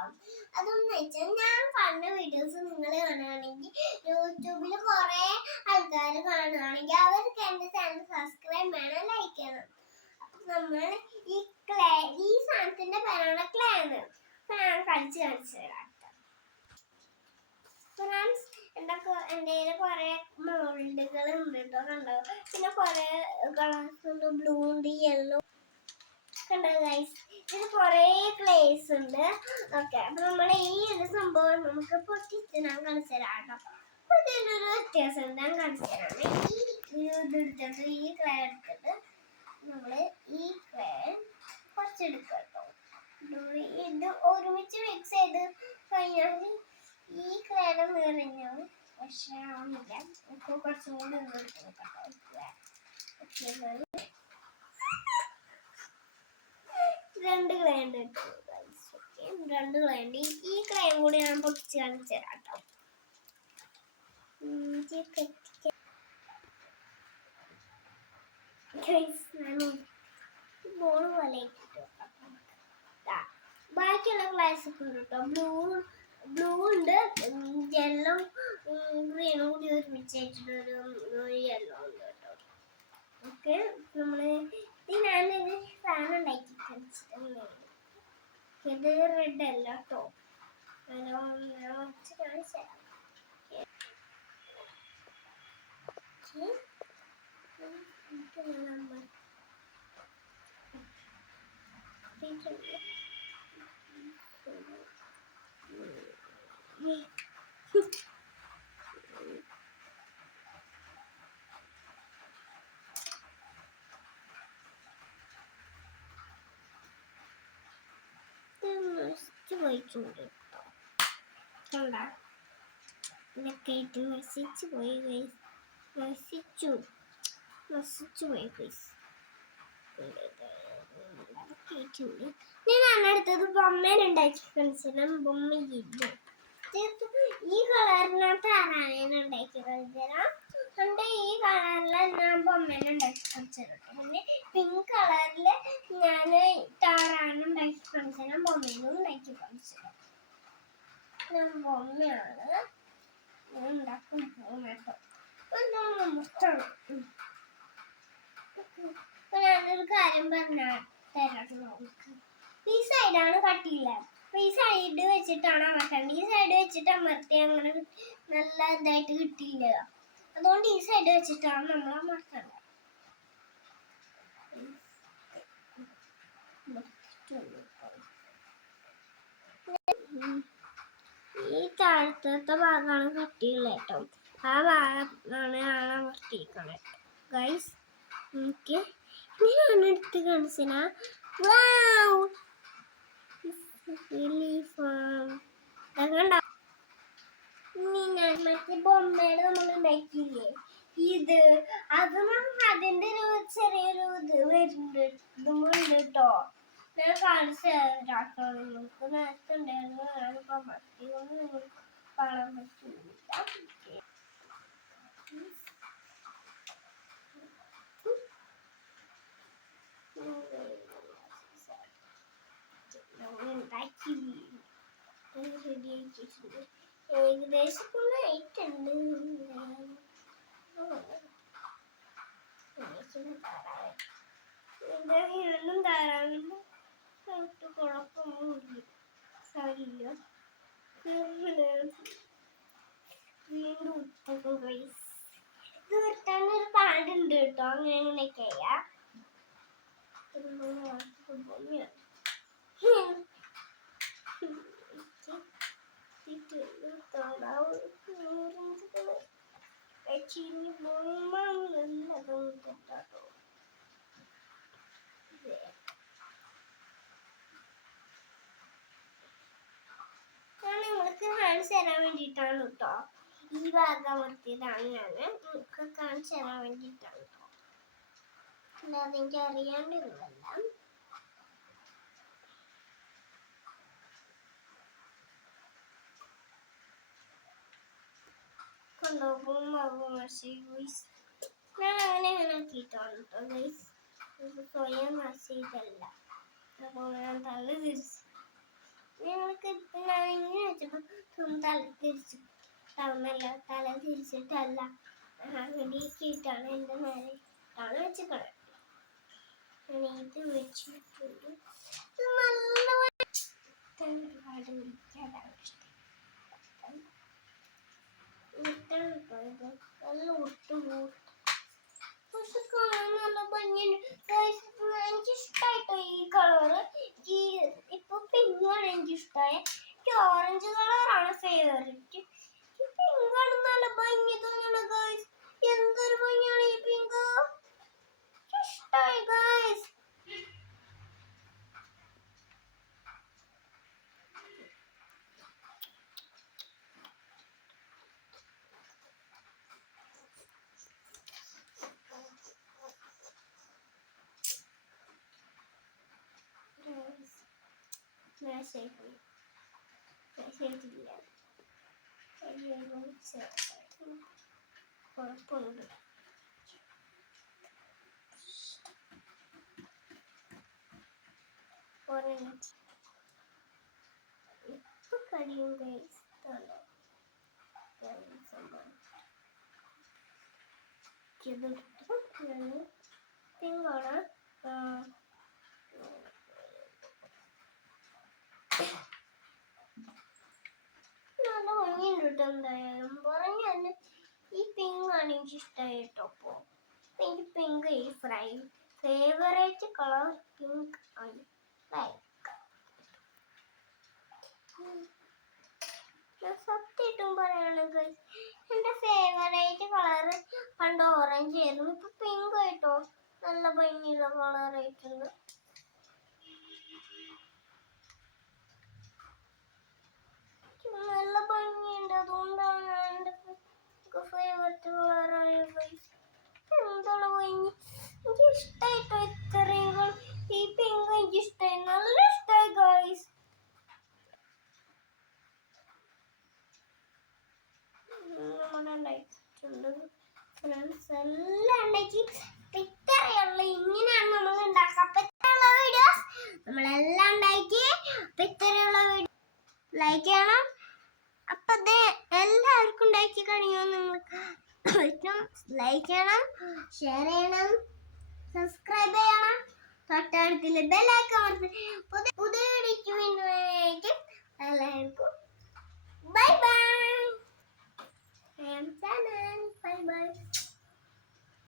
കേട്ടോ. അതൊന്നും വെച്ചാൽ ഞാൻ കണ്ട വീഡിയോസ് നിങ്ങൾ കാണുകയാണെങ്കിൽ യൂട്യൂബിൽ കുറെ ആൾക്കാർ കാണുകയാണെങ്കിൽ അവർക്ക് എന്റെ ചാനൽ സബ്സ്ക്രൈബ് ചെയ്യണം, ലൈക്ക് ചെയ്യണം. അപ്പൊ നമ്മൾ ഈ സാധനത്തിന്റെ പേരാണ് ക്ലേ എന്ന്. അപ്പൊ ഞാൻ കാണിച്ചു തരാം. ഫ്രണ്ട്സ്, എൻ്റെ കുറെ മോൾഡുകൾ ഉണ്ട് കേട്ടോ, കണ്ടോ? പിന്നെ കുറെ കളേഴ്സ് ഉണ്ട്, ബ്ലൂ ഉണ്ട്, യെല്ലോ കണ്ടോ ഗൈസ്. ഇതിന് കുറെ ക്ലേസ് ഉണ്ട്. ഓക്കെ, അപ്പൊ നമ്മളെ ഈ ഒരു സംഭവം നമുക്ക് പൊട്ടിച്ച് ഞാൻ കാണിച്ചു തരാം കേട്ടോ. അപ്പൊ ഇതിനൊരു വ്യത്യാസം ഉണ്ട്, ഞാൻ കാണിച്ചു തരാം. ഇതെടുത്തിട്ട് ഈ ക്ലേ എടുത്തിട്ട് നമ്മള് ഈ ക്ലേ കുറച്ചെടുക്കുക കേട്ടോ. ഇത് ഒരുമിച്ച് മിക്സ് ചെയ്ത് കഴിഞ്ഞാൽ ഈ ക്ലേയുടെ നിറഞ്ഞു, പക്ഷെ ആവുന്നില്ല. ഇപ്പോൾ കുറച്ചും കൂടി എടുക്കണം കേട്ടോ. രണ്ട് ക്ലേ ഉണ്ട് കേട്ടോ. രണ്ട് ക്ലേ ഉണ്ട്. ഈ ക്ലേയും കൂടി ഞാൻ പൊട്ടിച്ച് കാണിച്ചു തരാം കേട്ടോ. ബോൾ പോലെ ബാക്കിയുള്ള ക്ലാസ് ഒക്കെ ഉണ്ട് കേട്ടോ. ബ്ലൂ ഉണ്ട്, യെല്ലോ ഗ്രീനും കൂടി ഒരുമിച്ചായിട്ടൊരു യെല്ലോ ഉണ്ട് കേട്ടോ. ഓക്കെ, നമ്മള് ഞാനൊരു സാധനം ഉണ്ടാക്കി കാണിച്ചിട്ടുണ്ട്. ഇത് റെഡ് അല്ല കേട്ടോ. കാണിച്ചു തരാം. പോയിട്ടുണ്ട് കണ്ടാ, മെസ്സിച്ച് പോയി ഗൈസ്. മെസ്സിച്ചു പോയി ഗൈസ്. ഞാൻ അടുത്തത് ബൊമ്മേനുണ്ടാക്കി കളിച്ചാൽ ബൊമ്മ ഇത് ഈ കളറിനകത്ത് ആരാണ് ഉണ്ടാക്കി കളിച്ചാൽ കണ്ട്. ഈ കളറിൽ ഞാൻ ബൊമ്മേനുണ്ടാക്കി കളിച്ചിട്ടുണ്ട്. പിന്നെ പിങ്ക് കളറിൽ ഞാൻ താറാണ് ഉണ്ടാക്കി കളിച്ചാൽ ബൊമ്മേനും ഉണ്ടാക്കി കളിച്ചിട്ടുണ്ട്. ഞാൻ ബൊമ്മയാണ് ഉണ്ടാക്കും കേട്ടോ. ഞാനൊരു കാര്യം പറഞ്ഞാൽ തരാം. ഈ സൈഡാണ് കട്ടിയില്ല. അപ്പൊ ഈ സൈഡ് വെച്ചിട്ടാണ് അമർത്തേണ്ടത്. ഈ സൈഡ് വെച്ചിട്ട് അമർത്തി അങ്ങനെ നല്ല ഇതായിട്ട് കിട്ടിയില്ല. അതുകൊണ്ട് ഈ സൈഡ് വെച്ചിട്ടാണ് നമ്മൾ അമർത്തേണ്ടത്. ഈ താഴത്തെ ഭാഗമാണ് കട്ടിയുള്ള കേട്ടോ. ആ ഭാഗമാണ് ഞാൻ അമർത്തിയിരിക്കണേ ഗൈസ്. എനിക്ക് ഞാൻ എടുത്ത് കാണിച്ചാ മറ്റേ ബൊമ്മയുടെ നമ്മൾ ഉണ്ടാക്കിയില്ലേ ഇത്, അതും അതിന്റെ ഒരു ചെറിയൊരു ഇത് വരുന്നുണ്ട്. ഇതും ഉണ്ട് കേട്ടോ. ഞാൻ കാണിച്ചു തരാട്ടോ. നിങ്ങൾക്ക് നേരത്തെ ഉണ്ടായിരുന്നു. ഞാനിപ്പോ മത്തിയൊന്നും നിങ്ങൾക്ക് കാണാൻ പറ്റില്ല. ഉണ്ടാക്കി റെഡിയാക്കിയിട്ടുണ്ട്. ഏകദേശം ആയിട്ടുണ്ട്. എന്തായാലും ധാരാളം കുഴപ്പമൊന്നുമില്ല. സാരില്ല. വീണ്ടും ഉത്തക്കും ഗൈസ്. ഇത് വിട്ടാനൊരു പാടുണ്ട് കേട്ടോ. അങ്ങനെയൊക്കെ നിങ്ങൾക്ക് കാണിച്ചു തരാൻ വേണ്ടിയിട്ടാണ് കേട്ടോ. ഈ ഭാഗം അമർത്തിയതാണ് ഞാൻ നിങ്ങൾക്ക് കാണിച്ചു തരാൻ വേണ്ടിയിട്ടാണ് കേട്ടോ. അല്ലാതെ എനിക്ക് അറിയാണ്ടിരുന്നല്ല. കൊണ്ടുപോകും ഞാൻ അങ്ങനെ ആക്കിയിട്ടാണ് കേട്ടോ ഗൈസ്. സ്വയം ചെയ്തല്ല. അപ്പോൾ ഞാൻ തല തിരിച്ച് ഞങ്ങൾക്ക് ഞാൻ ഇങ്ങനെ വെച്ചപ്പോൾ തല തിരിച്ചു തല തിരിച്ചിട്ടല്ല ഇട്ടാണ് എൻ്റെ നേരെ ഇട്ടാണ് വെച്ചിട്ട് ഇത് വെച്ചിട്ടുണ്ട് നല്ല ഒരുപാട് വിളിക്കാതാണ് ഇഷ്ടം നല്ല ഒട്ടും പക്ഷെ കാണാൻ നല്ല ഭംഗിയുണ്ട് എനിക്ക് ഇഷ്ടമായിട്ടോ ഈ കളറ് ഇപ്പൊ പിങ്കാണ് എനിക്ക് ഇഷ്ടമായ എനിക്ക് ഓറഞ്ച് കളറാണ് ഫേവറേറ്റ് പിങ്കാണ് നല്ല ഭംഗി തോന്നണ ഗൈസ് എന്തൊരു ഭംഗിയാണ് ഈ പിങ്ക് ഇഷ്ടമായി ഗൈസ് കുഴപ്പമുണ്ട് ഇപ്പൊ കഴിയും പിങ്കാണ് നല്ല ഭംഗിയുണ്ട് കേട്ടോ എന്തായാലും പറഞ്ഞു തന്നെ ഈ പിങ്കാണ് എനിക്ക് ഇഷ്ടമായി കേട്ടോ അപ്പോ എനിക്ക് പിങ്ക് ഈ ഫേവറേറ്റ് കളർ പിങ്ക് ആണ് സത്യമായിട്ടും പറയുകയാണെങ്കിൽ എൻ്റെ ഫേവറേറ്റ് കളറ് പണ്ട് ഓറഞ്ച് ആയിരുന്നു ഇപ്പൊ പിങ്ക് ആയിട്ടോ നല്ല ഭംഗിയുള്ള കളർ ആയിട്ടുണ്ട് നല്ല ഭംഗിയുണ്ട് അതുകൊണ്ടാണ് എൻ്റെ ഫേവറേറ്റ് കളറായ എന്താണ് ഭംഗി എനിക്ക് ഇഷ്ടമായിട്ടോ ഇത്രയും ഈ പിങ്ക് എനിക്ക് ഇഷ്ടമായി നല്ല ഇഷ്ടമായി ഗൈസ് നമ്മുടെ ഉണ്ടായിട്ടുണ്ട് ഫ്രണ്ട്സ് എല്ലാം ഉണ്ടാക്കി ഇത്രയുള്ള ഇങ്ങനെയാണ് നമ്മൾ ഉണ്ടാക്കുക അപ്പൊ ഇത്രയുള്ള വീഡിയോസ് നമ്മളെല്ലാം ഉണ്ടാക്കി അപ്പൊ ഇത്രയുള്ള വീഡിയോ ലൈക്ക് ചെയ്യണം അപ്പൊ അത് എല്ലാവർക്കും ഉണ്ടാക്കി കഴിയുമോ നിങ്ങൾക്ക് ലൈക്ക് ചെയ്യണം ഷെയർ ചെയ്യണം സബ്സ്ക്രൈബ് ചെയ്യണം തൊട്ടടുത്തുള്ള ബെല്ലൈക്കൺ അമർത്തി പുതിയ വീഡിയോയ്ക്ക് വീണ്ടും എല്ലാവർക്കും ബൈ ബൈ